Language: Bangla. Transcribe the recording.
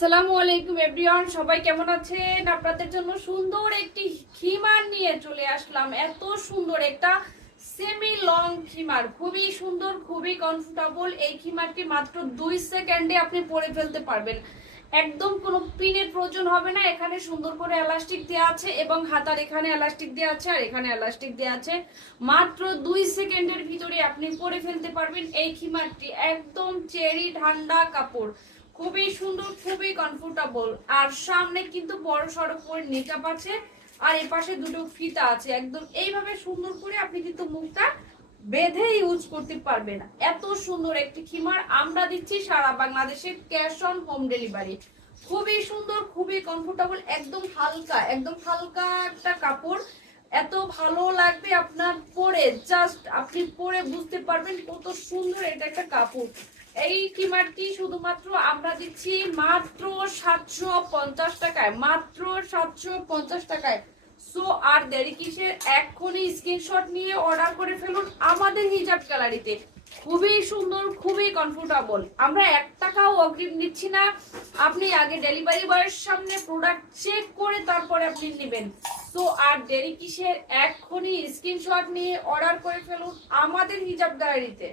আসসালামু আলাইকুম এভরিওয়ান, সবাই কেমন আছেন? আপনাদের জন্য সুন্দর একটি খিমার নিয়ে চলে আসলাম। এত সুন্দর একটা সেমি লং খিমার, খুবই সুন্দর, খুবই কমফোর্টেবল। এই খিমারটি মাত্র 2 সেকেন্ডে আপনি পরে ফেলতে পারবেন। একদম কোনো পিনের প্রয়োজন হবে না। এখানে সুন্দর করে এলাস্টিক দেওয়া আছে এবং হাতার এখানে এলাস্টিক দেওয়া আছে আর এখানে এলাস্টিক দেওয়া আছে। মাত্র 2 সেকেন্ডের ভিতরে আপনি পরে ফেলতে পারবেন এই খিমারটি। একদম চেরি ঠান্ডা কাপড়, খুবই সুন্দর, খুবই কমফোর্টেবল। আর সামনে কিন্তু বড় সড়ো করে নিকাপ আছে আর এই পাশে দুটো ফিতা আছে। একদম এইভাবে সুন্দর করে আপনি কিন্তু মুখটা বেঁধে ইউজ করতে পারবেন। এত সুন্দর একটি খিমার আমরা দিচ্ছি সারা বাংলাদেশে, ক্যাশ অন হোম ডেলিভারি। খুবই সুন্দর, খুবই কমফোর্টেবল, একদম হালকা, একদম হালকা একটা কাপড়। এত ভালো লাগবে আপনার পরে, জাস্ট আপনি পরে বুঝতে পারবেন কত সুন্দর এটা একটা কাপড়। এই খিমারটি শুধুমাত্র আমরা দিচ্ছি মাত্র 750 টাকায়, মাত্র 750 টাকায়। সো আর দেরি কিসের, এক্ষুনি স্ক্রিনশট নিয়ে অর্ডার করে ফেলুন আমাদের হিজাব গ্যালারিতে। খুবই সুন্দর, খুবই কমফোর্টেবল। আমরা 1 টাকাও অগ্রিম নিচ্ছি না। আপনি আগে ডেলিভারি বয়ের সামনে প্রোডাক্ট চেক করে তারপরে আপনি নেবেন। সো আর দেরি কিসের, এক্ষুনি স্ক্রিনশট নিয়ে অর্ডার করে ফেলুন আমাদের হিজাব গ্যালারিতে।